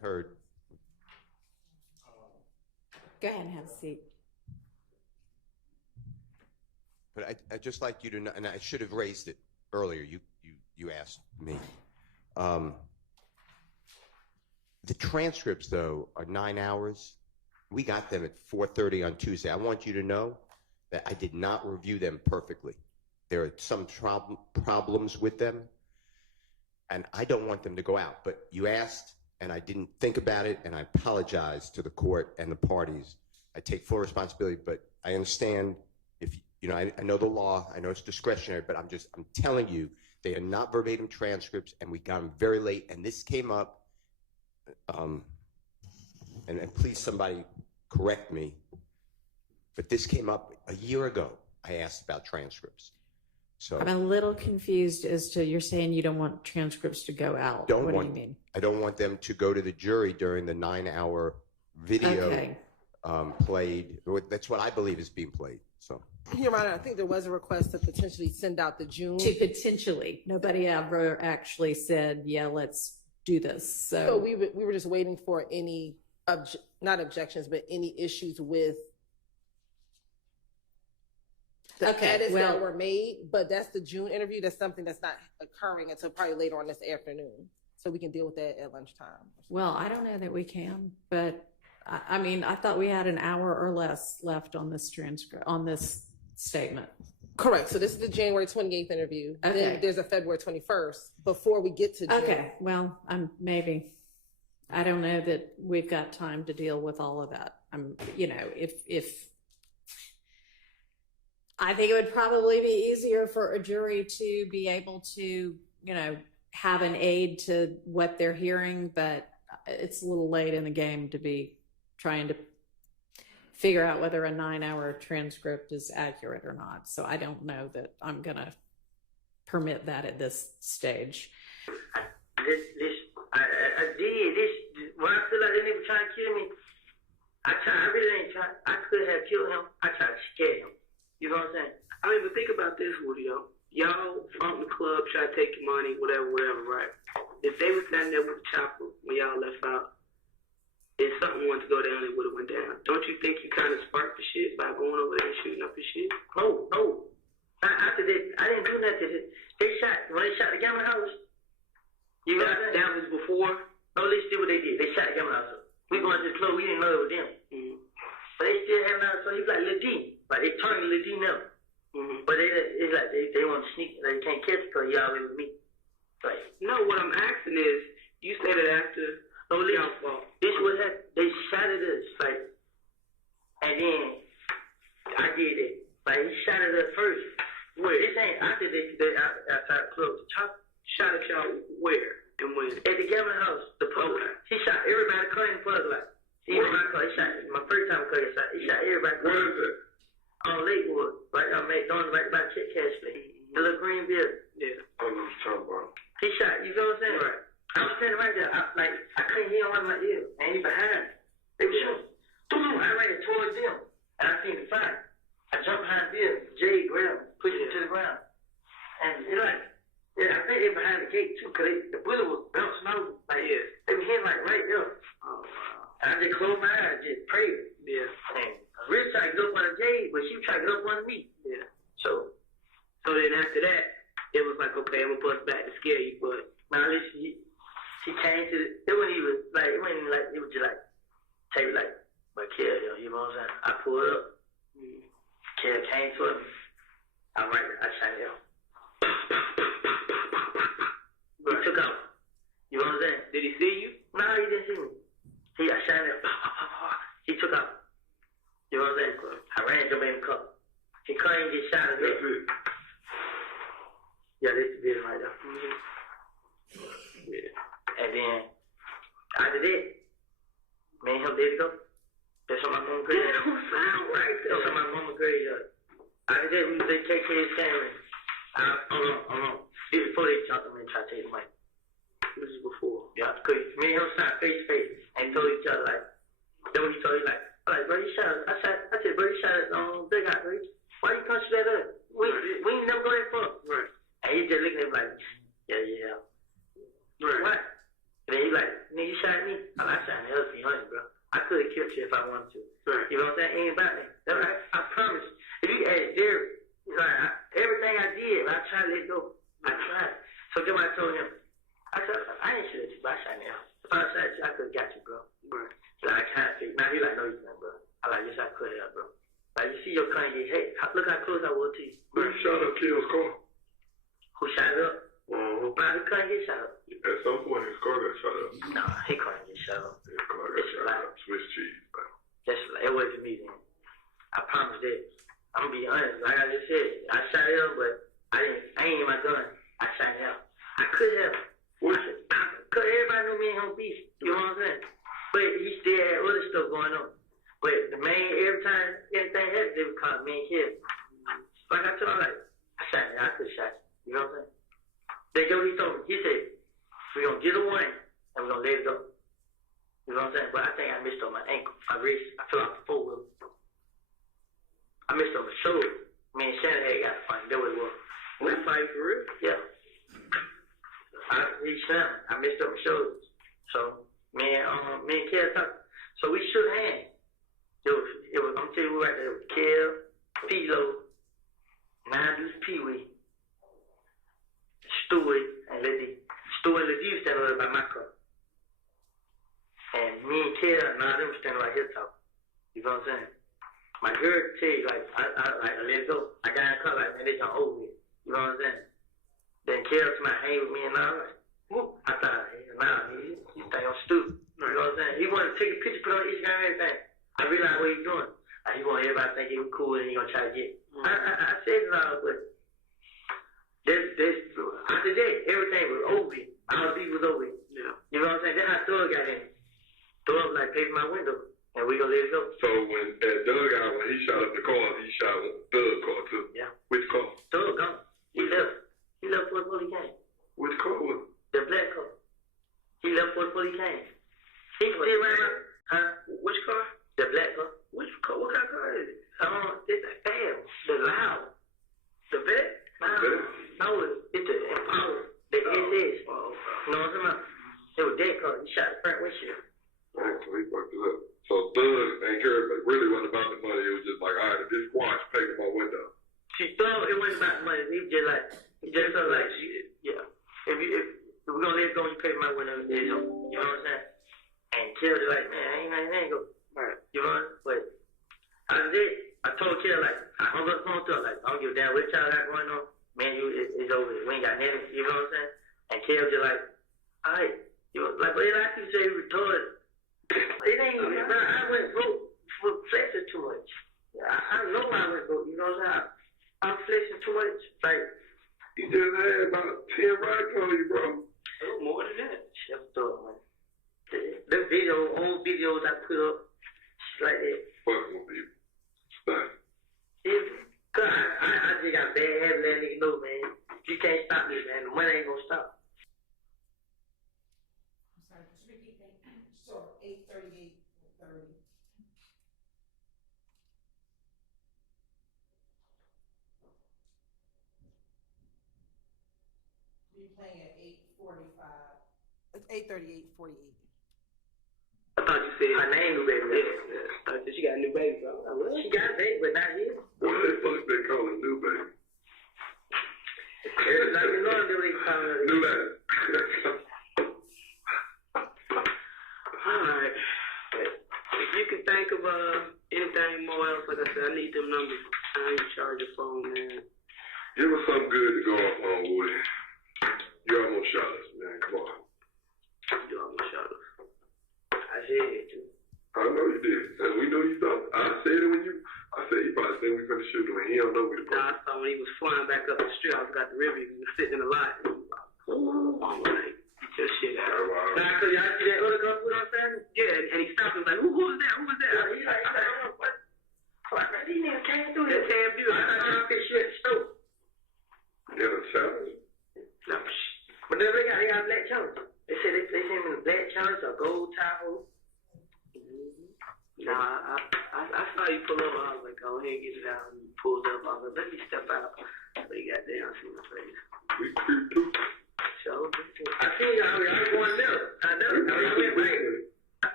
heard. Go ahead and have a seat. But I'd just like you to know, and I should have raised it earlier. You asked me. The transcripts, though, are 9 hours. We got them at 4:30 on Tuesday. I want you to know that I did not review them perfectly. There are some problems with them, and I don't want them to go out. But you asked, and I didn't think about it, and I apologize to the court and the parties. I take full responsibility, but I understand if, you know, I know the law, I know it's discretionary, but I'm telling you, they are not verbatim transcripts, and we got them very late, and this came up, and please somebody correct me, but this came up a year ago. I asked about transcripts. So I'm a little confused as to, you're saying you don't want transcripts to go out. What do you mean? I don't want them to go to the jury during the 9-hour video. Okay. Played. That's what I believe is being played. So, Your Honor, I think there was a request to potentially send out the June. To potentially. Nobody ever actually said, yeah, let's do this. So we were just waiting for any, not objections, but any issues with the edits that were made. But that's the June interview. That's something that's not occurring until probably later on this afternoon. So we can deal with that at lunchtime. Well, I don't know that we can, but I mean, I thought we had an hour or less left on this transcript, on this statement. Correct. So this is the January 28th interview. Okay. Then there's a February 21st before we get to June. Okay. Well, maybe. I don't know that we've got time to deal with all of that. You know, if I think it would probably be easier for a jury to be able to, you know, have an aid to what they're hearing, but it's a little late in the game to be trying to figure out whether a 9-hour transcript is accurate or not. So I don't know that I'm going to permit that at this stage. I did this. When I feel like they were trying to kill me, I really ain't trying. I could have killed him. I tried to scare him. You know what I'm saying? I mean, but think about this, Woody. Y'all from the club try to take your money, whatever, right? If they were standing there with the chopper when y'all left out, if something wanted to go down, it would have went down. Don't you think you kind of sparked the shit by going over there and shooting up the shit? No. After that, I didn't do nothing. When they shot the Gamma House, you know that was before. No, they did what they did. They shot the Gamma House up. We going to the club, we didn't know it was them. Mm-hmm. But they still have out, so he's like Lil D. Like they turned Lil D now. Mm-hmm. But it's like they want to sneak, they can't catch because he always with me. Like, no, what I'm asking is, you said it after. This was that they shot at us, like, and then I did it. Like he shot at us first. Where? This ain't after they outside the club. The chop shot at y'all where and when? At the Gamma House, the program. He shot everybody cutting the plug like. He shot my first time cutting shot. He shot everybody. Where is it? On Lakewood, right on McDonald's, right by Chick Cash Place. The little green building. Yeah. I know what you're talking about. He shot. You know what I'm saying? Right. I was standing right there. I couldn't hear him in my ear. And he behind. They were shooting. I ran towards them. And I seen the fire. I jumped behind Bill. Jay grabbed him, pushed him to the ground. And it like, yeah, I think they behind the gate too, because the bullet was bouncing over. Like, yeah. They were hitting like right there. Oh, wow. And I just closed my eyes, just prayed. Yeah. And Rich tried to get up on Jay, but she was trying to get up on me. Yeah. So then after that, it was like, okay, I'm going to bust back to scare you, but now listen, she came to it wasn't even like, it was just like, take it like, but kill him, you know what I'm saying? I pulled up, Kill came to him, I shot him. He took off, you know what I'm saying? Did he see you? No, he didn't see me. I shot him, he took off, you know what I'm saying? I ran to him in the car. He couldn't get shot in the neck. Yeah, this is the video right there. Yeah. And then, after that, me and him did go. That's on my mama's graveyard. That don't sound right, though. That's on my mama's graveyard. After that, we take care of his family. Hold on. This before they jumped him and tried to take his mic. This is before. Yeah, because me and him signed face to face and told each other, like, then when he told me, like, bro, you shot us. I said, bro, you shot us on Big Eye, bro. Why you punch that up? We ain't never go that far. Right. And he just looking at me like, yeah. Right. What? And then he like, nigga, you shot me. I shot him else 300, bro. I could have killed you if I wanted to. Right. You know what I'm saying? Ain't about that. I promise. If you ask Derek, like, everything I did, I tried to let go. I tried. So then I told him, I ain't shoot at you, but I shot him. If I shot you, I could have got you, bro. Right. So I can't figure. Now he like, no, you can't, bro. I like, yes, I could have, bro. Like, you see your Kanye, hey, look how close I was to you. Who shot up Kill's car? Who shot it up? Nah, he couldn't get shot up. At some point, his car got shot up. No, he couldn't get shot up. His car got shot up. Swiss cheese, man. That's like, it wasn't me, man. I promise that. I'm gonna be honest. Like I just said, I shot him, but I ain't in my gun. I shot him. I could have. Cause everybody knew me and him beef. You know what I'm saying? But he still had other stuff going on. But the main, every time anything happened, they would call me and kill. Like I told him, like, I shot him. I could have shot you. You know what I'm saying? Then go, he told me, he said, we're gonna get a warning and we're gonna let it go. You know what I'm saying? But I think I missed on my ankle, my wrist. I fell off the four-wheel. I missed on my shoulder. Me and Shannon had got to fight. That was what. We fight for real? Yeah. He snapped. I missed up my shoulders. So me and Kel talked. So we shook hands. It was I'm telling you right there, it was Kel, Philo, Nine Pee Wee, Stewie, and Lizzie. Stewie and Lizzie standing over by my car. And me and Kel, none of them standing right here talking. You know what I'm saying? My girl tell you, like, I let it go. I got in the car, like, man, this y'all over with. You know what I'm saying? Then Kel to my hang with me and I'm like, whoop. I thought, nah, you think I'm stupid. You know what I'm saying? He wanted to take a picture, put on Instagram and everything. I realized what he's doing. Like, he want everybody to think he was cool and he gonna try to get. I said it all, but after that, everything was over. All beef was over. Yeah. You know what I'm saying? Then how Thug got in. Thug like paper my window, and we gonna let it go. So when at Doug out, when he shot up the car, he shot Thug car too. Yeah. Which car? Thug gone. He left. He left before he came. Which car was it? The black car. He left before he came. He still right now. Huh? Which car? The black car. Which car? What kind of car is it? It's a fam. The loud. The vet? No, it's the Impala. The SS. Oh, You know what I'm talking about? It was that car. He shot the front windshield. Man, so he fucked it up. So Thug and Carrie really wasn't about the money. It was just like, all right, if this watch painted my window. She thought it wasn't about the money. He just felt like, yeah. If we're gonna let it go, you pay my window, you know what I'm saying? And Kel was like, man, I ain't go. Right. You know what? But I told Kel, like, I hung up the phone to her, like, I don't give a damn what y'all got going on. Man, it's over. We ain't got nothing. You know what I'm saying? And Kel just like, all right. You know, like, but like you say, retarded. It ain't even, I went broke for flexing too much. I know I went broke. You know what I'm saying? I'm flexing too much. Like, You just had about 10 racks on you, bro. it was more than that. Shit, up, man. The old videos I put up, shit like that. Fucking with people. Thanks. Cause I just got bad habit, let nigga know, man. You can't stop this, man. The money ain't gonna stop. I'm sorry, just repeat that. So 8:38:30. We playing at 8:45. It's 8:38:48. I thought you said Her name new baby. Yeah. I thought she got a new baby, bro. She got a baby, but not here. What the fuck they call it, new baby? It's like you know they call it. New baby. Alright. If you can think of anything more else, like I said, I need them numbers. I ain't charge your phone, man. Give us something good to go off on, Woody. You almost shot us, man. Come on. You almost shot us. I said it too. I know you did. And we know you thought. I said it when I said you probably said we finna shoot him and he don't know we the Nah, I saw when he was flying back up the street, I got the river, he was sitting in the lot. And he was like, I'm like, get your shit out. Nah, cause y'all see that other girl put on family? Yeah, and he stopped and was like, who was that? Who was that? He's like, what? I'm like, man, these niggas came through That here. damn dude. I thought y'all could shoot at the stove. Yeah, the challenge. No, but then they got black challenge. They said they sent him in a black challenge or gold towel. Nah, I saw you pull up. I was like, go ahead, get it out. And you pulled up. I was like, let me step out. So you got down, see my face. We creep too. So, I seen y'all going there. I know. I went right.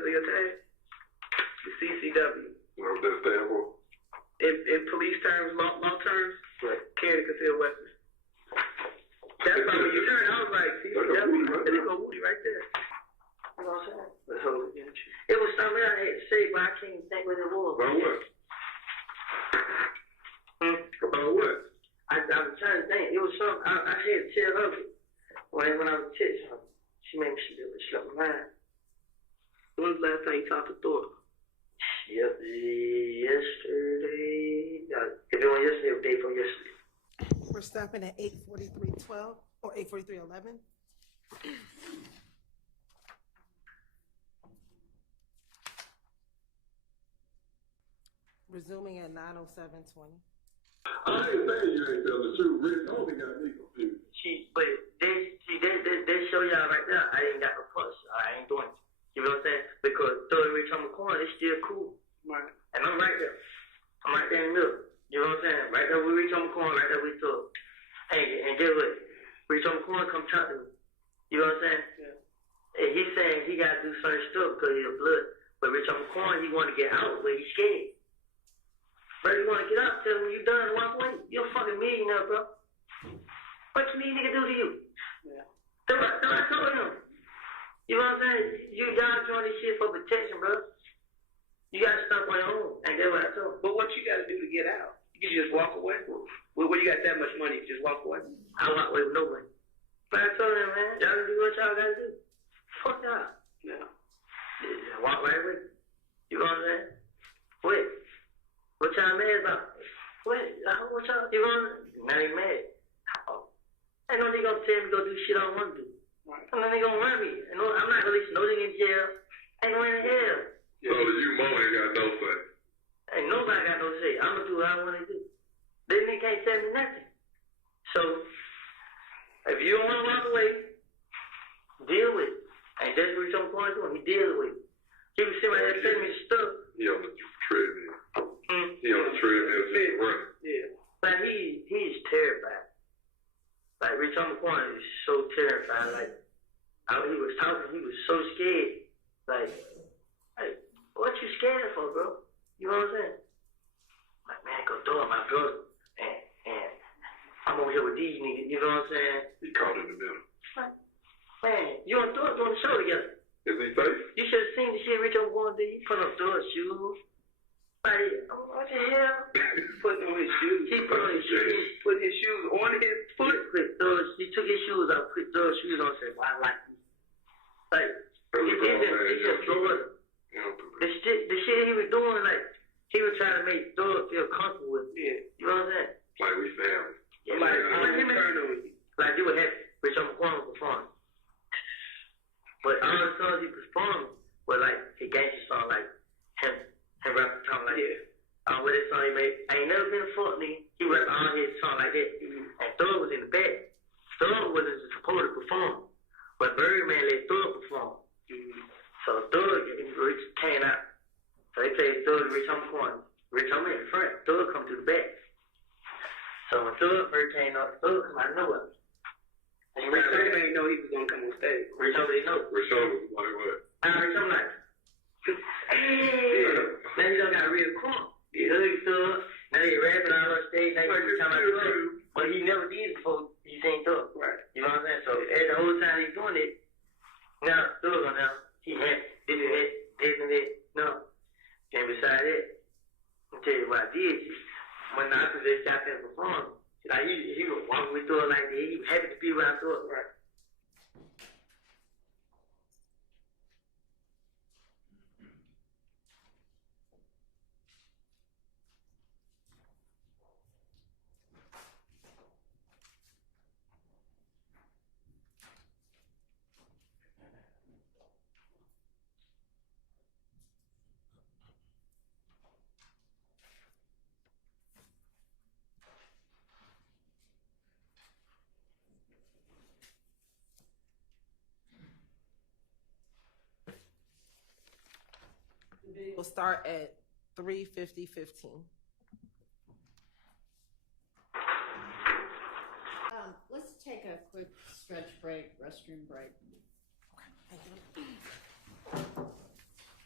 letters on your tag? The CCW. What does that stand for? In police terms, law terms, Right. carry concealed weapons. That's why when you turn, I was like, CCW, there go Woody right there. You know what I'm saying? Let's hold it against you. It was something I had to say, but I can't think what it was. About what? About what? I was trying to think. It was something I had to tell her when I was texting her. She made me she left my mind. When was the last time you talked to Thor? Yep, yesterday. If it was yesterday, it was day before yesterday. We're stopping at 8:43:12 or 8:43:11. Resuming at 9:07:20. I ain't saying you ain't telling the truth, Rich. Homie got me confused. But they show y'all right there. I ain't got no punch. I ain't doing it. You know what I'm saying? Because throwing Rich Homie Quan is still cool. Right. And I'm right there. I'm right there in the middle. You know what I'm saying? Right there with Rich Homie Quan, right there with Thor. And guess what? Rich Homie Quan come talk to me. You know what I'm saying? Yeah. And he's saying he got to do certain stuff because he's a blood. But Rich Homie Quan, he want to get out, but he's scared. Bro, you want to get out, tell him you done and walk away. You're a fucking millionaire, bro. What you mean nigga do to you? Yeah. That's what I told him. You know what I'm saying? You gotta join this shit for protection, bro. You gotta stop on your own. And that's what I told him. But what you got to do to get out? You can just walk away. Where you got that much money, you just walk away. I walk away with no money. But I told him, man, y'all do what y'all gotta do. Fuck y'all. Yeah. Just walk right away. You know what I'm saying? Wait. What y'all mad about? What y'all, you know what I'm saying? Now they mad. Ain't no nigga gonna tell me to go do shit I don't want to do. Right. And then they gonna run me. And I'm not releasing no nigga in jail. Ain't no in hell. So you mom ain't got no say. Ain't nobody got no say. I'm gonna do what I want to do. They nigga can't tell me nothing. So, if you don't want to walk away, deal with it. And that's what you're going to do. He deals with it. He was sitting right there telling me stuff. He on the treadmill. He on the treadmill just running. Yeah. Like, he's terrified. Like, Rich Homie Quan is so terrified. Like, he was talking, he was so scared. Like, what you scared for, bro? You know what I'm saying? Like, man, go do it, my brother. And I'm over here with these niggas, you know what I'm saying? He caught in the middle. Like, man, you on doing the show together. Is he safe? You should have seen the shit Rich Homie Quan did. He put up Dora's shoes. Like, what the hell? Putting on his shoes. He put on his shoes. Put his shoes on his foot. He took his shoes off, put Dora's shoes on, and said, well, I like these. Like, he just threw up. The shit he was doing, like, he was trying to make Dora feel comfortable with it. Yeah. You know what I'm saying? Like we family. Yeah, like they were happy. Rich Homie Quan was performing. But all the songs he performed were like his gangster song, like him rapping talking like that. With his song he made, I ain't never been a fuck nigga. He rapped all his song like that. And Thor was in the back. Thor wasn't supposed to perform. But Birdman let Thor perform. So Thor Rich came out. So they played Thor to Rich Homie Quan. Rich Homie in the front. Thor come to the back. So when Thor first came up, Thor come out of nowhere. And Rich Homie didn't know he was gonna come on stage. Rich Homie didn't know. Rich Homie was like what? Rich Homie like, hey, now you done got real cool. He hugged Thor. Now they rapping all on stage. Now you talking about Thor. But he never did before he seen Thor. Right. You know what I'm saying? So the whole time he's doing it, now Thor on now, he had this and that. No. And beside that, I'll tell you what I did. When I was just out there performing, like he was walking with Thor like that. He was happy to be around Thor. Right. We'll start at 3:50:15. Let's take a quick stretch break, restroom break.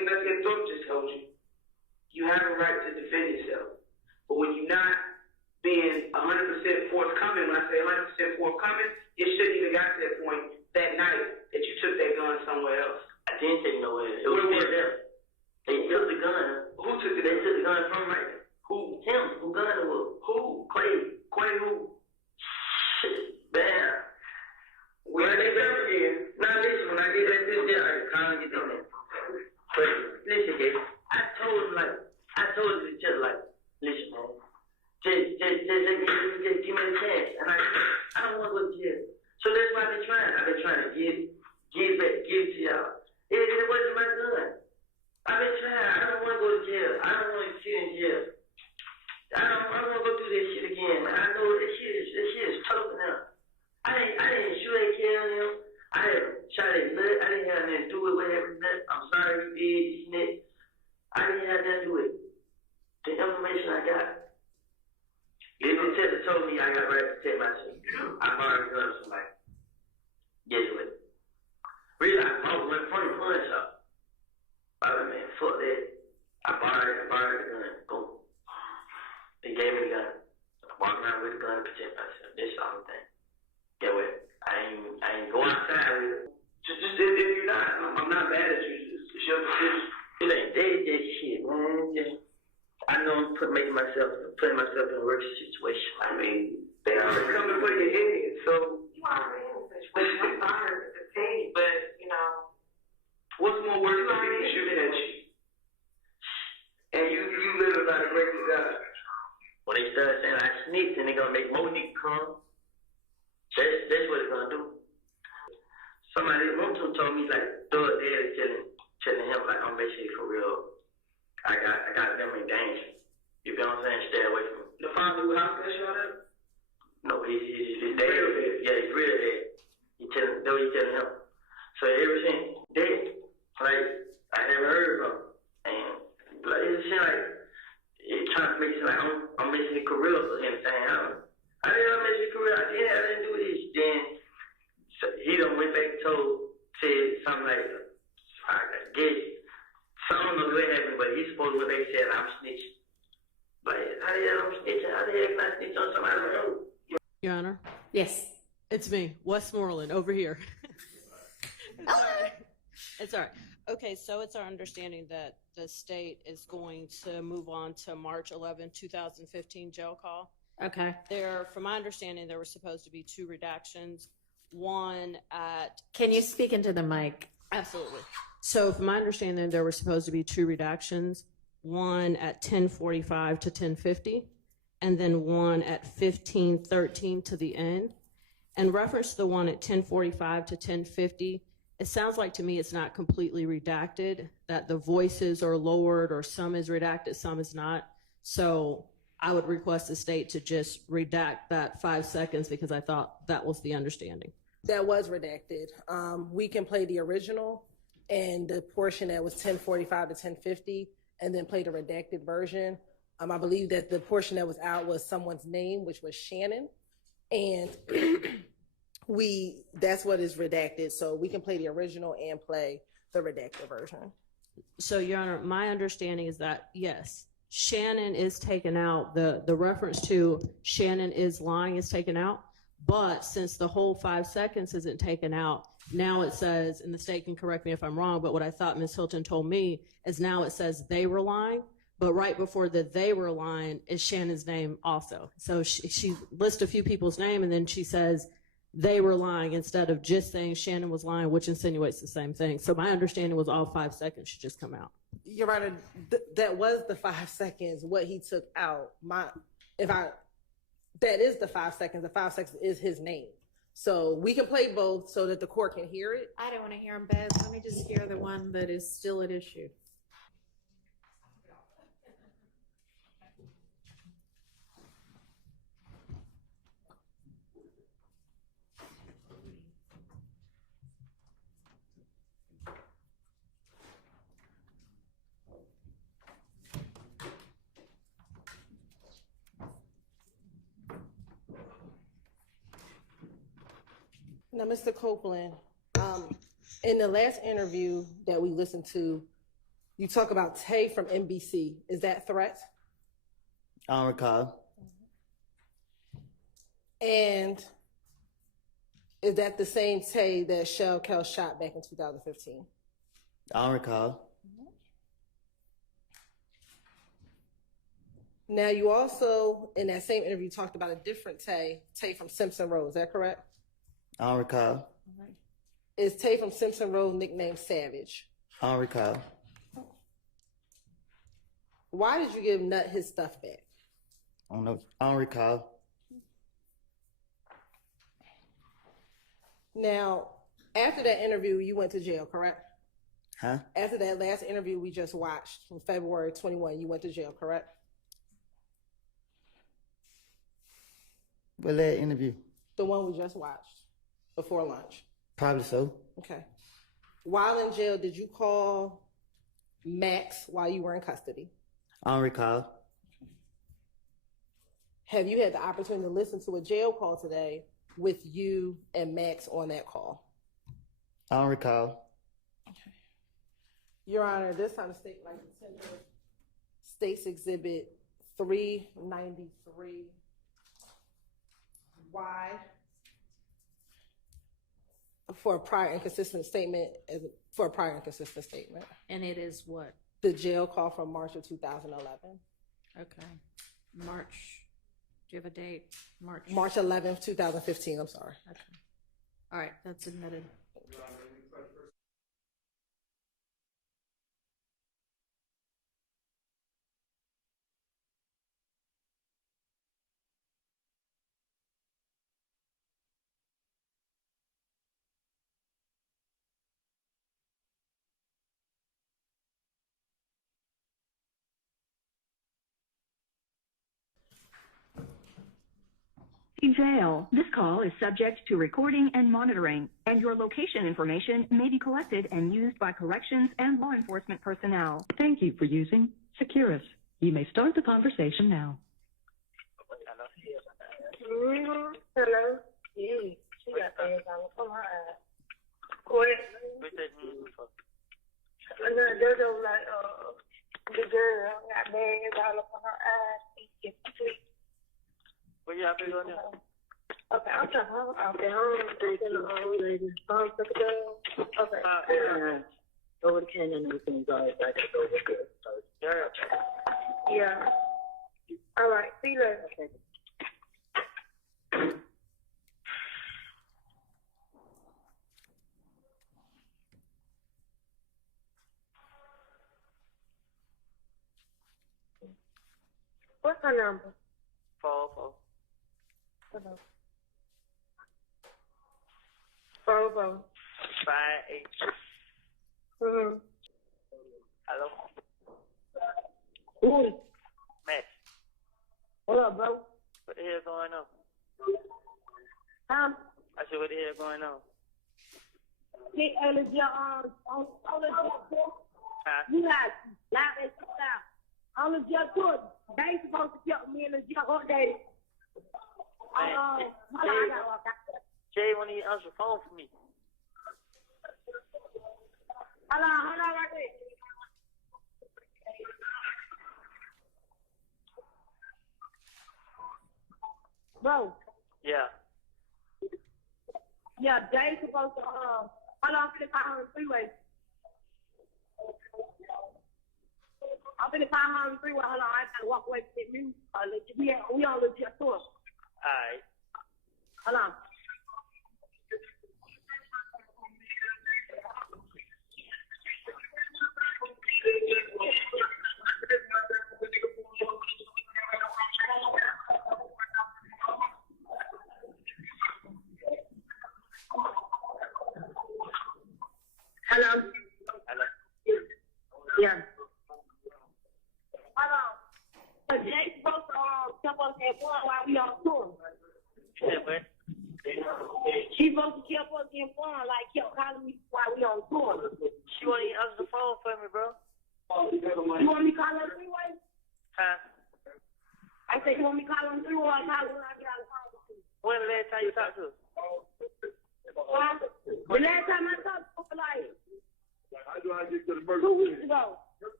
just told you, you have a right to defend yourself. But when you're not being 100% forthcoming, when I say 100% forthcoming, you shouldn't even got to that point that night that you took that gun somewhere else. I didn't take it nowhere. It was still there. They took the gun. Who took it? They took the gun from right there. Who? Him. Who gun it was? Who? Clay. Quay who? Shit. Damn. Well, they got again. Now listen, when I get that this there, I can't get in there. But listen, Gabe, I told him just like, listen, man, just give me a chance. And I don't want to go to jail. So that's why I've been trying to give it to y'all. It wasn't my gun. I've been trying. I don't want to go to jail. I don't want to sit in jail. I don't want to go through this shit again. I know this shit is tough enough. I didn't shoot at him. I didn't shot his nut. I didn't have nothing to do with whatever nut. I'm sorry you did this and that. I didn't have nothing to do with it. The information I got. If the tester told me I got right to protect myself, I borrowed a gun from somebody. Guess what? Really, I bought one from the pawn shop. Oh man, fuck that. I borrowed the gun. Boom. They gave me the gun. I walked around with the gun to protect myself. That's the only thing. Get what? I ain't go outside with it. Just if you're not, I'm not mad at you. It's your decision. It ain't that shit, man. Just, I know I'm putting myself in a worse situation. I mean, they already coming for your head, so. You already in a situation. I'm sorry to say, but, you know. What's more worse than people shooting at you? And you live by the grace of God. When they start saying I sneaked and they gonna make more niggas come, that's what it's gonna do. Somebody one time told me like thug daddy telling him like I'm basically for real. I got them in danger. You feel what I'm saying? Stay away from me. The father who house that shot at? No, he's dead. Real dead. Yeah, he's real dead. He telling him. So ever since dead, like I never heard from him. And like it seemed like it trying to make it like I'm missing a career for him saying I didn't miss a career. I didn't do this. Then so he done went back and said something like I guess so I don't know what happened, but he's supposed to went back and said I'm snitching. Like how the hell I'm snitching? How the hell can I snitch on somebody I don't know? Your Honor, Yes. it's me, Westmoreland, over here. It's all right. It's all right. Okay, so it's our understanding that the state is going to move on to March 11, 2015 jail call. Okay. From my understanding, there were supposed to be 2 redactions, one at... Can you speak into the mic? Absolutely. So from my understanding, there were supposed to be 2 redactions, one at 10:45 to 10:50, and then one at 15:13 to the end. In reference to the one at 10:45 to 10:50, it sounds like to me it's not completely redacted, that the voices are lowered or some is redacted, some is not. So I would request the state to just redact that 5 seconds because I thought that was the understanding. That was redacted. We can play the original and the portion that was 10:45 to 10:50 and then play the redacted version. I believe that the portion that was out was someone's name, which was Shannon. And that's what is redacted. So we can play the original and play the redacted version. So, Your Honor, my understanding is that, yes, Shannon is taken out. The reference to Shannon is lying is taken out. But since the whole 5 seconds isn't taken out, now it says, and the state can correct me if I'm wrong, but what I thought Ms. Hilton told me is now it says they were lying. But right before the they were lying is Shannon's name also. So she lists a few people's name and then she says they were lying instead of just saying Shannon was lying, which insinuates the same thing. So my understanding was all 5 seconds should just come out. Your Honor, that was the 5 seconds, what he took out. That is the 5 seconds. The 5 seconds is his name. So we can play both so that the court can hear it. I don't want to hear them both. Let me just hear the one that is still at issue. Now, Mr. Copeland, in the last interview that we listened to, You talk about Tay from NBC. Is that threat? I don't recall. And is that the same Tay that Shell Kel shot back in 2015? I don't recall. Now, you also, in that same interview, talked about a different Tay from Simpson Road. Is that correct? I don't recall. Is Tay from Simpson Road nicknamed Savage? I don't recall. Why did you give Nut his stuff back? I don't know. I don't recall. Now, after that interview, you went to jail, correct? Huh? After that last interview we just watched from February 21, you went to jail, correct? What that interview? The one we just watched before lunch. Probably so. Okay. While in jail, did you call Max while you were in custody? I don't recall. Have you had the opportunity to listen to a jail call today with you and Max on that call? I don't recall. Okay. Your Honor, this time the state like to tender State's Exhibit 393Y for a prior inconsistent statement. And it is what? The jail call from March of 2011. Okay. March. Do you have a date? March 11th, 2015, I'm sorry. Okay. All right, that's admitted. Jail. This call is subject to recording and monitoring, and your location information may be collected and used by corrections and law enforcement personnel. Thank you for using Securus. You may start the conversation now. Hello? Yeah, she got things on her eye. What? They're like, the girl got bags all up on her eyes. Where y'all been going now? Okay, I'm trying to okay, I'm taking the old lady. Okay. Over the canyon and everything's all right. I gotta go over there. Yeah. All right, see you later. Okay. What's her number? 404. Hello. 404. 58. Hello. Woody. Max. What up, bro? What the hell going on? Huh? I said, what the hell going on? Get on the job, you got loud and stuff. On the job, good. They supposed to get me in the job all day. Jay, why don't you answer the phone for me? Hold on right there. Bro. Yeah. Yeah, they supposed to, hold on, I'm finna call her on the freeway. I'm finna call her on the freeway. Hold on, I gotta walk away from you. We on the jet tour. Alright. Hold on. Hello? Hello. Yeah. Hold on. But Jay's supposed to keep us at one while we on tour. Yeah, what? She's supposed to keep us informed, like kept calling me while we on tour. She won't even answer the phone for me, bro. You want me to call her three-way? Huh? I said, you want me to call her three-way or call her when I get out of the phone? When the last time you talked to her? The last time I talked to her, like 2 weeks ago.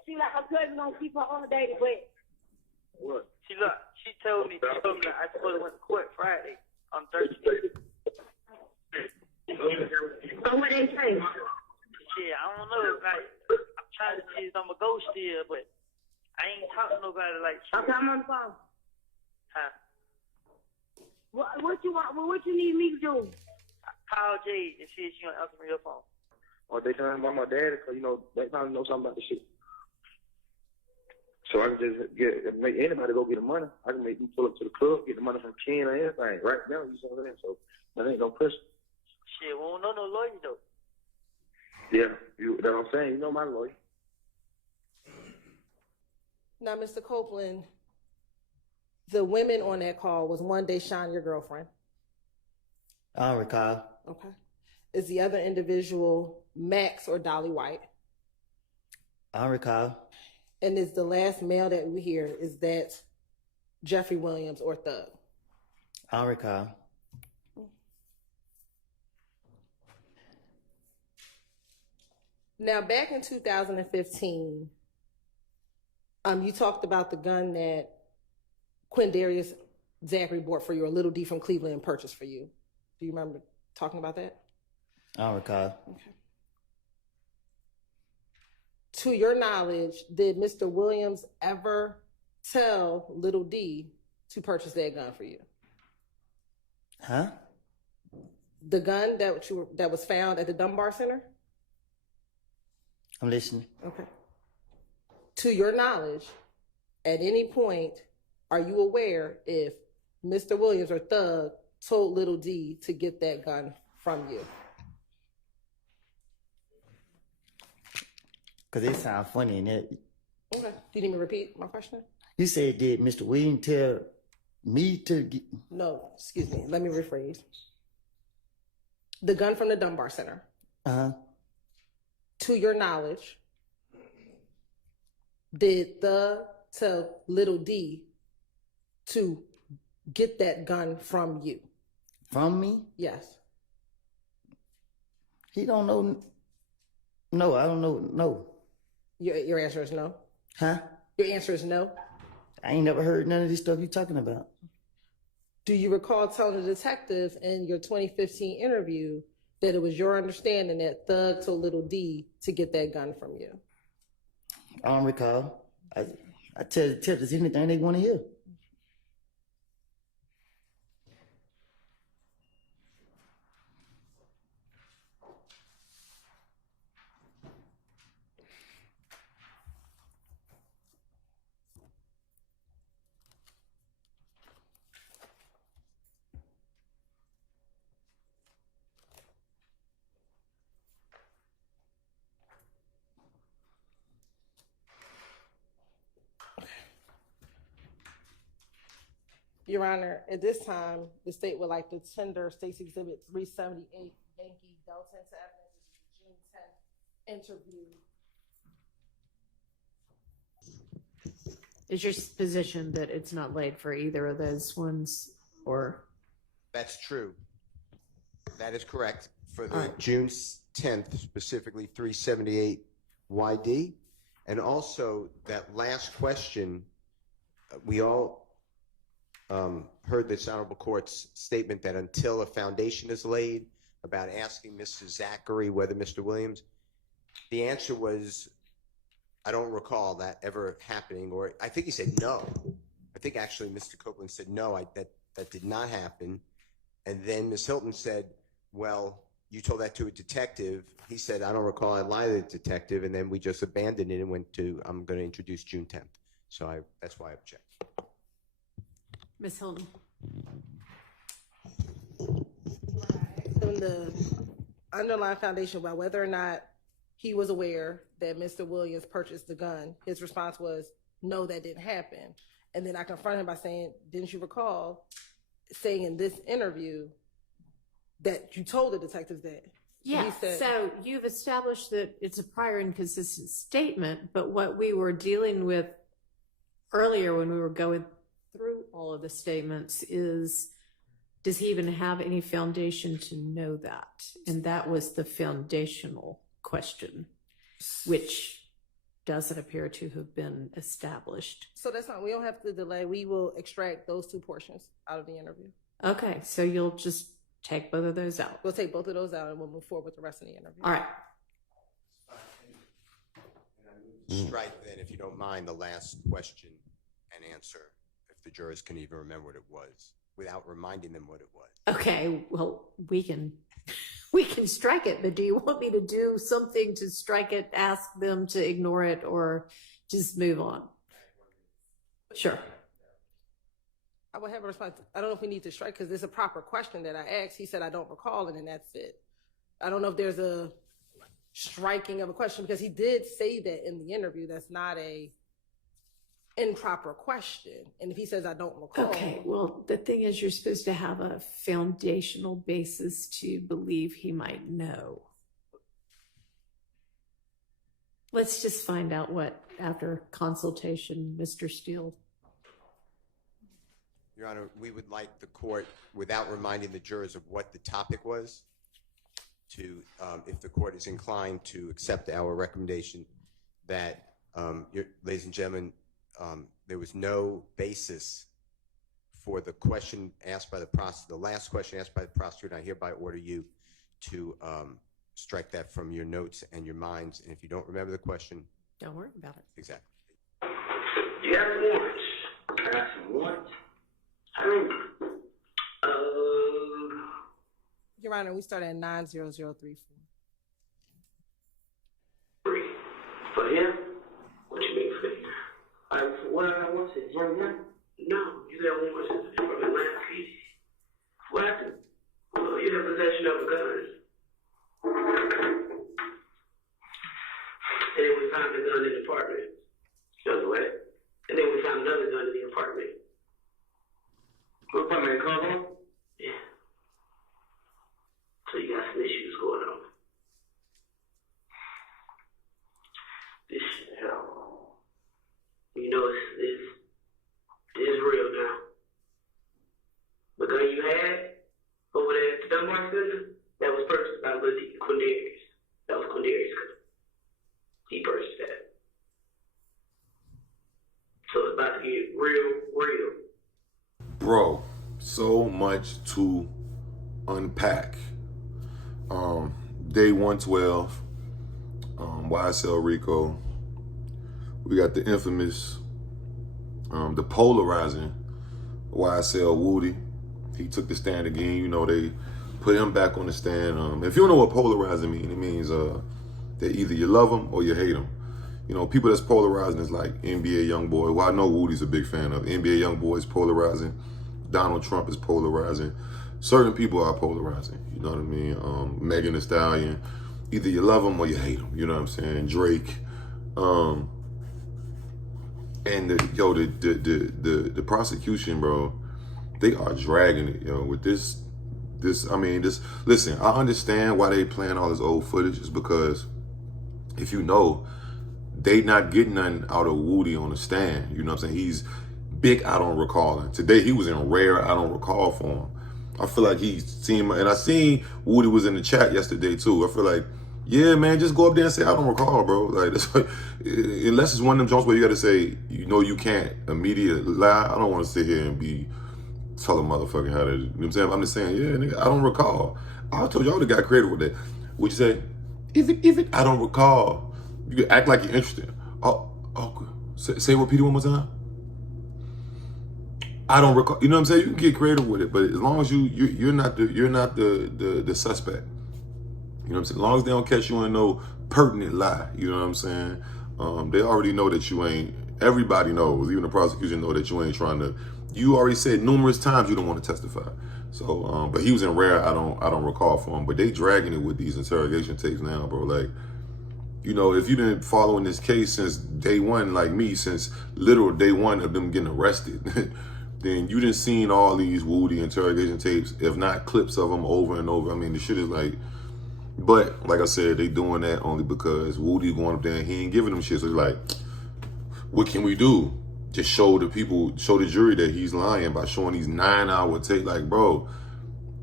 She like her cousin gonna keep her on a dating way. What? She told me that I supposed to went to court Friday on Thursday. So what they say? Shit, I don't know. Like, I'm trying to see if I'm a ghost still, but I ain't talking to nobody like shit. Okay, I'm on the phone. Huh? What you want? What you need me to do? Call Jade and see if she gonna answer me your phone. Or they tell him about my dad, because, you know, they probably know something about the shit. So I can just make anybody go get the money. I can make them pull up to the club, get the money from Ken or anything right now. You see what I'm saying? So that ain't no pressure. Shit, we don't know no lawyer though. Yeah, that's what I'm saying. You know my lawyer. Now, Mr. Copeland, the women on that call was one Deshawn, your girlfriend. I don't recall. Okay. Is the other individual Max or Dolly White? I don't recall. And is the last male that we hear, is that Jeffrey Williams or Thug? I don't recall. Now, back in 2015, you talked about the gun that Quindarius Zachary bought for you, or Little D from Cleveland and purchased for you. Do you remember talking about that? I don't recall. Okay. To your knowledge, did Mr. Williams ever tell Little D to purchase that gun for you? Huh? The gun that was found at the Dunbar Center? I'm listening. Okay. To your knowledge, at any point, are you aware if Mr. Williams or Thug told Little D to get that gun from you? Because it sounds funny in it. Okay. Do you need me to repeat my question? You said, did Mr. Williams tell me to get... No, excuse me. Let me rephrase. The gun from the Dunbar Center. Uh-huh. To your knowledge, did Thug tell Little D to get that gun from you? From me? Yes. He don't know. No, I don't know. No. Your answer is no? Huh? Your answer is no? I ain't never heard none of this stuff you talking about. Do you recall telling the detective in your 2015 interview that it was your understanding that Thug told Little D to get that gun from you? I don't recall. I tell the detectives anything they want to hear. Your Honor, at this time, the state would like to tender State's Exhibit 378, Yankee Delta into evidence. This is the June 10th interview. Is your position that it's not laid for either of those ones, or? That's true. That is correct. For the June 10th, specifically 378 YD. And also that last question, we all heard this honorable court's statement that until a foundation is laid about asking Mr. Zachary whether Mr. Williams, the answer was, I don't recall that ever happening, or I think he said no. I think actually Mr. Copeland said no, that did not happen. And then Ms. Hilton said, well, you told that to a detective. He said, I don't recall, I lied to the detective, and then we just abandoned it and went to, I'm going to introduce June 10th. So that's why I object. Ms. Hilton. In the underlying foundation about whether or not he was aware that Mr. Williams purchased the gun, his response was, no, that didn't happen. And then I confronted him by saying, didn't you recall saying in this interview that you told the detectives that? Yeah, He said, so you've established that it's a prior inconsistent statement, but what we were dealing with earlier when we were going through all of the statements is, does he even have any foundation to know that? And that was the foundational question, which doesn't appear to have been established. So that's not, we don't have to delay. We will extract those 2 portions out of the interview. Okay, so you'll just take both of those out. We'll take both of those out and we'll move forward with the rest of the interview. All right. Strike then, if you don't mind, the last question and answer, if the jurors can even remember what it was, without reminding them what it was. Okay, well, we can strike it, but do you want me to do something to strike it, ask them to ignore it, or just move on? Sure. I would have a response. I don't know if we need to strike because there's a proper question that I asked. He said, I don't recall, and then that's it. I don't know if there's a striking of a question because he did say that in the interview. That's not a improper question. And if he says, I don't recall. Okay, well, the thing is, you're supposed to have a foundational basis to believe he might know. Let's just find out what, after consultation, Mr. Steele. Your Honor, we would like the court, without reminding the jurors of what the topic was, to, if the court is inclined to accept our recommendation that, ladies and gentlemen, there was no basis for the question asked by the prosecutor, the last question asked by the prosecutor, and I hereby order you to strike that from your notes and your minds. And if you don't remember the question, don't worry about it. Exactly. Do you have warrants? I got some warrants. I mean, Your Honor, we start at 90034. For him? What you mean for him? What I want to say, him? No, you got warrants from the last piece. What happened? Well, you have possession of a gun. And then we found the gun in the apartment. You know what? And then we found another gun in the apartment. What apartment in Carmel? Yeah. So you got some issues going on. This shit, hell. You know, it's real now. The gun you had over there at the Dunbar Center, that was purchased by Lizzie Quindarius. That was Quindarius' gun. He purchased that. So it's about to get real. Bro, so much to unpack. Day 112, YSL Rico. We got the infamous, the polarizing YSL Woody. He took the stand again. You know, they put him back on the stand. If you don't know what polarizing means, it means that either you love him or you hate him. You know, people that's polarizing is like NBA Youngboy. Well, I know Woody's a big fan of. NBA Youngboy is polarizing. Donald Trump is polarizing. Certain people are polarizing. You know what I mean? Megan Thee Stallion. Either you love him or you hate him. You know what I'm saying? Drake. And the prosecution, bro, they are dragging it, yo, with this. Listen, I understand why they playing all this old footage is because if you know, they not getting nothing out of Woody on the stand. You know what I'm saying? He's big, I don't recall. And today he was in rare, I don't recall for him. I feel like he's seen, and I seen Woody was in the chat yesterday too. I feel like, yeah, man, just go up there and say, I don't recall, bro. Like, that's like, unless it's one of them jokes where you got to say, you know, you can't immediately lie. I don't want to sit here and be tell a motherfucker how to, you know what I'm saying? I'm just saying, yeah, nigga, I don't recall. I told you I would have got creative with that. Would you say, if it, I don't recall. You could act like you're interested. Say repeat it one more time. I don't recall. You know what I'm saying? You can get creative with it, but as long as you're not the suspect. You know what I'm saying? As long as they don't catch you in no pertinent lie. You know what I'm saying? They already know that you ain't. Everybody knows, even the prosecution know that you ain't trying to. You already said numerous times you don't want to testify. So, but he was in rare. I don't recall for him. But they dragging it with these interrogation tapes now, bro. Like, you know, if you've been following this case since day one, like me, since literal day one of them getting arrested, then you done seen all these Woody interrogation tapes, if not clips of them over and over. I mean, the shit is like, but like I said, they doing that only because Woody's going up there and he ain't giving them shit. So they're like, what can we do? Just show the people, show the jury that he's lying by showing these 9-hour tapes. Like, bro,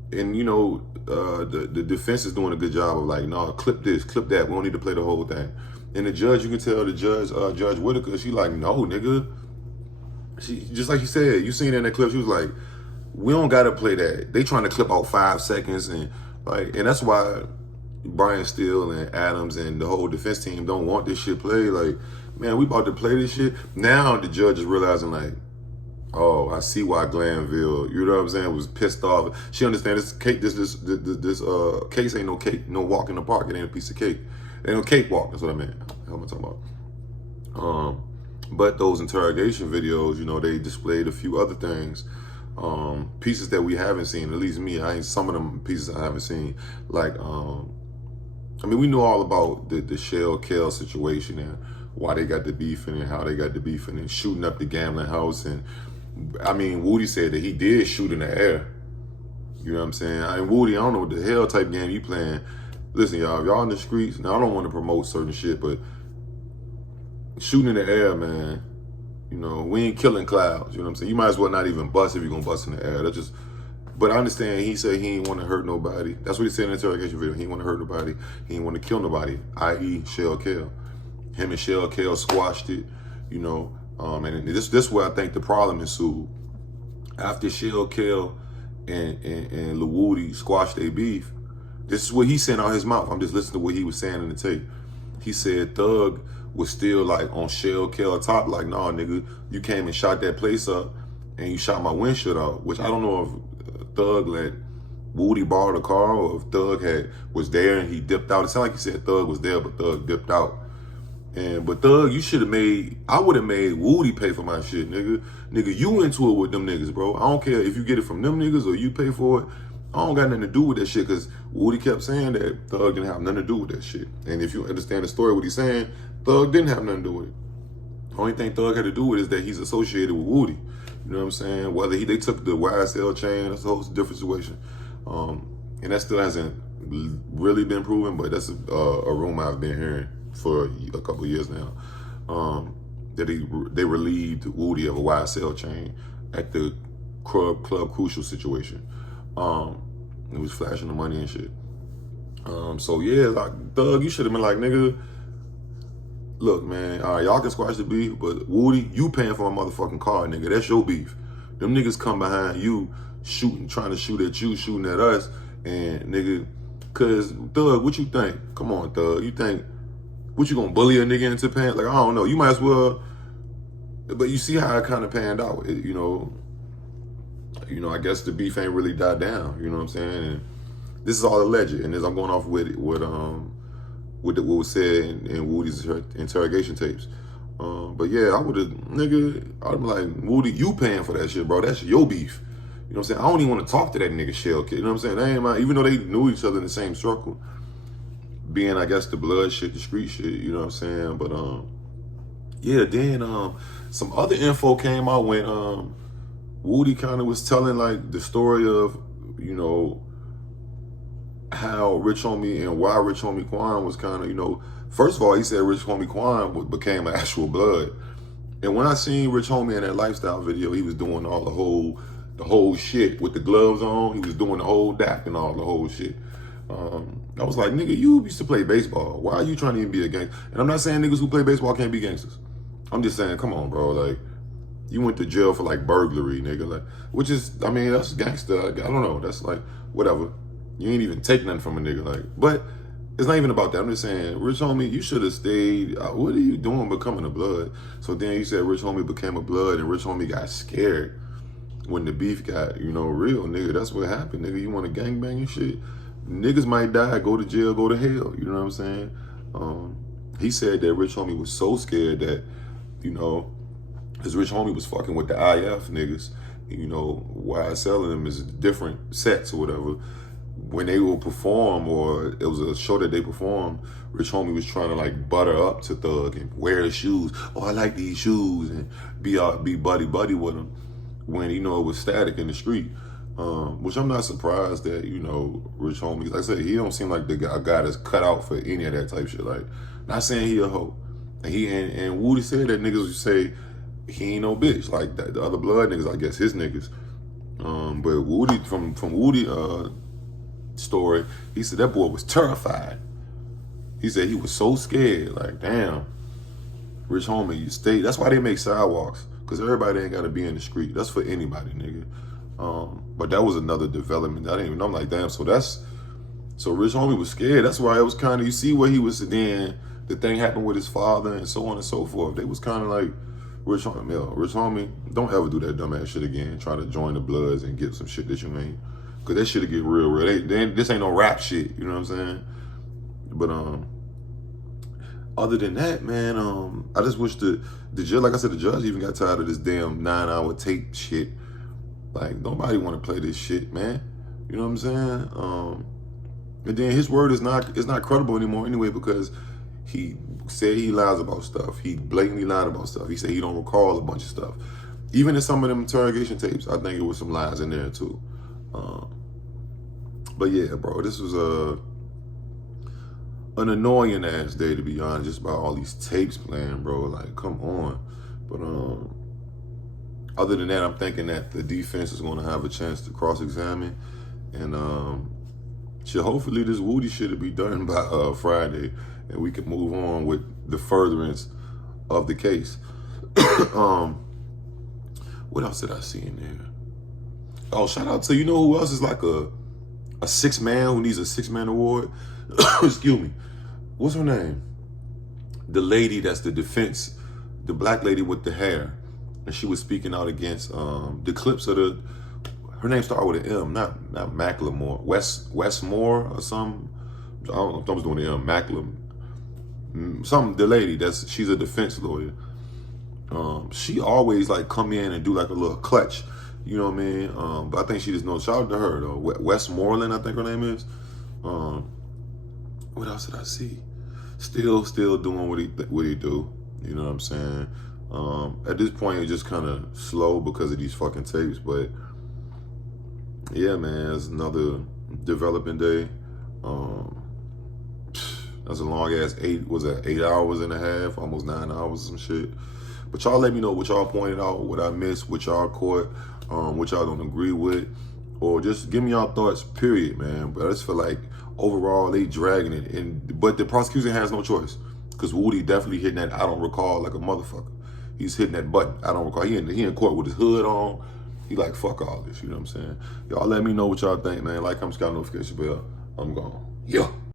and you know, the defense is doing a good job of like, no, clip this, clip that. We don't need to play the whole thing. And the judge, you can tell the judge, Judge Whitaker, she like, no, nigga. She just like you said, you seen it in that clip. She was like, we don't gotta play that. They trying to clip out 5 seconds and like, and that's why Brian Steele and Adams and the whole defense team don't want this shit played. Like, man, we about to play this shit. Now the judge is realizing like, oh, I see why Glanville, you know what I'm saying, was pissed off. She understands this case ain't no cake, no walk in the park. It ain't a piece of cake. It ain't no cakewalk. That's what I meant. What am I talking about? But those interrogation videos, you know, they displayed a few other things, pieces that we haven't seen. At least me, some of them pieces I haven't seen. Like, I mean, we know all about the Shell Kell situation and why they got the beefing and how they got the beefing and shooting up the gambling house. And I mean, Woody said that he did shoot in the air. You know what I'm saying? I mean, Woody, I don't know what the hell type game you playing. Listen, y'all, if y'all in the streets, now I don't want to promote certain shit, but shooting in the air, man, you know, we ain't killing clouds. You know what I'm saying? You might as well not even bust if you're going to bust in the air. That's just, but I understand he said he ain't want to hurt nobody. That's what he said in the interrogation video. He ain't want to hurt nobody. He ain't want to kill nobody, i.e. Shell Kell. Him and Shell Kell squashed it, you know. And this where I think the problem ensued. After Shell Kell and Lil Woody squashed their beef, this is what he said out his mouth. I'm just listening to what he was saying in the tape. He said Thug was still like on Shell Kell top, like, nah, nigga, you came and shot that place up and you shot my windshield out, which I don't know if Thug let Woody borrow the car or if Thug was there and he dipped out. It sounded like he said Thug was there, but Thug dipped out. But Thug, you should have I would have made Woody pay for my shit, nigga. Nigga, you into it with them niggas, bro. I don't care if you get it from them niggas or you pay for it. I don't got nothing to do with that shit, because Woody kept saying that Thug didn't have nothing to do with that shit. And if you understand the story, what he's saying, Thug didn't have nothing to do with it. The only thing Thug had to do with it is that he's associated with Woody. You know what I'm saying? Whether they took the YSL chain, that's a whole different situation. And that still hasn't really been proven, but that's a rumor I've been hearing for a couple of years now. That they relieved Woody of a YSL chain at the Club Crucial situation. It was flashing the money and shit. So yeah, like, Thug, you should have been like, nigga, look, man, all right, y'all can squash the beef, but Woody, you paying for my motherfucking car, nigga. That's your beef. Them niggas come behind you, trying to shoot at you, shooting at us, and nigga, cause Thug, what you think? Come on, Thug, you think, what you gonna bully a nigga into paying? Like, I don't know, you might as well, but you see how it kind of panned out, you know, I guess the beef ain't really died down, you know what I'm saying? And this is all alleged, and as I'm going off with what was said in Woody's interrogation tapes. But yeah, I would have, nigga, I'd be like, Woody, you paying for that shit, bro. That's your beef. You know what I'm saying? I don't even want to talk to that nigga Shell Kid. You know what I'm saying? They ain't my, even though they knew each other in the same circle, being, I guess, the blood shit, the street shit, you know what I'm saying? But yeah, then some other info came out when Woody kind of was telling like the story of, you know, how Rich Homie and why Rich Homie Quan was kind of, you know, first of all, he said Rich Homie Quan became an actual blood. And when I seen Rich Homie in that lifestyle video, he was doing all the whole shit with the gloves on. He was doing the whole dap and all the whole shit. I was like, nigga, you used to play baseball. Why are you trying to even be a gangster? And I'm not saying niggas who play baseball can't be gangsters. I'm just saying, come on, bro. Like, you went to jail for like burglary, nigga. Like, which is, I mean, that's gangster. I don't know. That's like, whatever. You ain't even take nothing from a nigga. Like, but it's not even about that. I'm just saying, Rich Homie, you should have stayed. What are you doing becoming a blood? So then you said Rich Homie became a blood and Rich Homie got scared when the beef got, you know, real, nigga. That's what happened, nigga. You want to gangbang and shit? Niggas might die, go to jail, go to hell. You know what I'm saying? He said that Rich Homie was so scared that, you know, because Rich Homie was fucking with the IF niggas. You know, YSL and them is different sets or whatever. When they will perform, or it was a show that they performed, Rich Homie was trying to like butter up to Thug and wear his shoes. Oh, I like these shoes, and be buddy with him when, you know, it was static in the street. Which I'm not surprised that, you know, Rich Homie, like I said, he don't seem like the guy that's cut out for any of that type shit. Like, not saying he a hoe. And Woody said that niggas would say he ain't no bitch. Like the other blood niggas, I guess his niggas. But Woody, from Woody story, he said that boy was terrified. He said he was so scared, like, damn, Rich Homie, you stay. That's why they make sidewalks, because everybody ain't got to be in the street. That's for anybody, nigga. But that was another development. I didn't even know. I'm like, damn, so Rich Homie was scared. That's why it was kind of, you see where he was then, the thing happened with his father and so on and so forth. They was kind of like, Rich Homie, don't ever do that dumbass shit again. Try to join the Bloods and get some shit that you ain't. Because that shit'll get real. This ain't no rap shit, you know what I'm saying? But, other than that, man, I just wish the judge, like I said, the judge even got tired of this damn 9-hour tape shit. Like, nobody want to play this shit, man. You know what I'm saying? And then his word is not credible anymore anyway, because he said he lies about stuff. He blatantly lied about stuff. He said he don't recall a bunch of stuff. Even in some of them interrogation tapes, I think it was some lies in there too. But yeah, bro, this was an annoying ass day, to be honest, just about all these tapes playing, bro. Like, come on. But other than that, I'm thinking that the defense is going to have a chance to cross-examine, and hopefully this Woody shit will be done by Friday, and we can move on with the furtherance of the case. What else did I see in there? Oh, shout out to, you know who else is like a 6-man who needs a 6-man award? Excuse me. What's her name? The lady that's the defense, the black lady with the hair. And she was speaking out against the clips of her name started with an M, not Macklemore. Westmore or something. I don't know if I was doing the M, Macklemore. The lady, she's a defense lawyer. She always like come in and do like a little clutch. You know what I mean? But I think she just knows. Shout out to her though. Westmoreland, I think her name is. What else did I see? Still doing what he do. You know what I'm saying? At this point, it's just kind of slow because of these fucking tapes. But yeah, man, it's another developing day. That's a long ass 8 hours and a half, almost 9 hours, some shit. But y'all let me know what y'all pointed out, what I missed, what y'all caught, what y'all don't agree with, or just give me y'all thoughts, period, man. But I just feel like overall they dragging it, but the prosecution has no choice, because Woody definitely hitting that I don't recall like a motherfucker. He's hitting that button, I don't recall. He in court with his hood on. He like, fuck all this, you know what I'm saying? Y'all let me know what y'all think, man. Like, comment, subscribe, notification bell. I'm gone. Yeah.